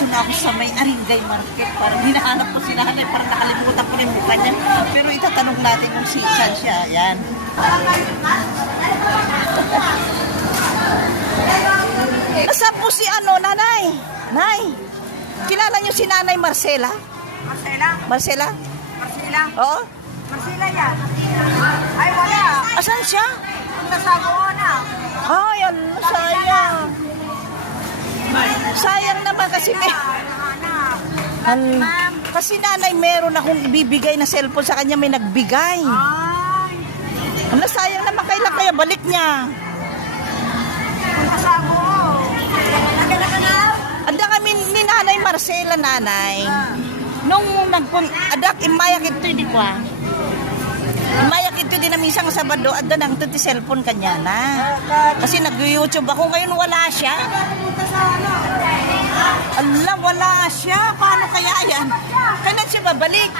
nandito na ako sa may Aringay Market. Parang hinahanap ko si nanay, parang nakalimutan ko yung mukha niya. Pero itatanong natin kung saan siya. Yan. Nasaan po si nanay? Nay, kilala niyo si Nanay Marcela? Marcela? Marcela? Marcela? Oo? Marcela yan. Ay, wala. Asan siya? Nasago ko na. Yan, sayang. Sayang naman kasi kasi nanay meron akong ibibigay na cellphone sa kanya, may nagbigay. Ay. Sayang naman, kailan kaya balik niya? Nasago ko. Nagana ka na? Anda kami ni Nanay Marcela, nanay. Nung adak imayak ito, di ba? Imayak ito din na minsan sa Sabado, anda nang ito cellphone kanya na. Kasi nag-YouTube ako, ngayon wala siya. Ala, wala siya. Paano kaya yan? Kailan siya babalik?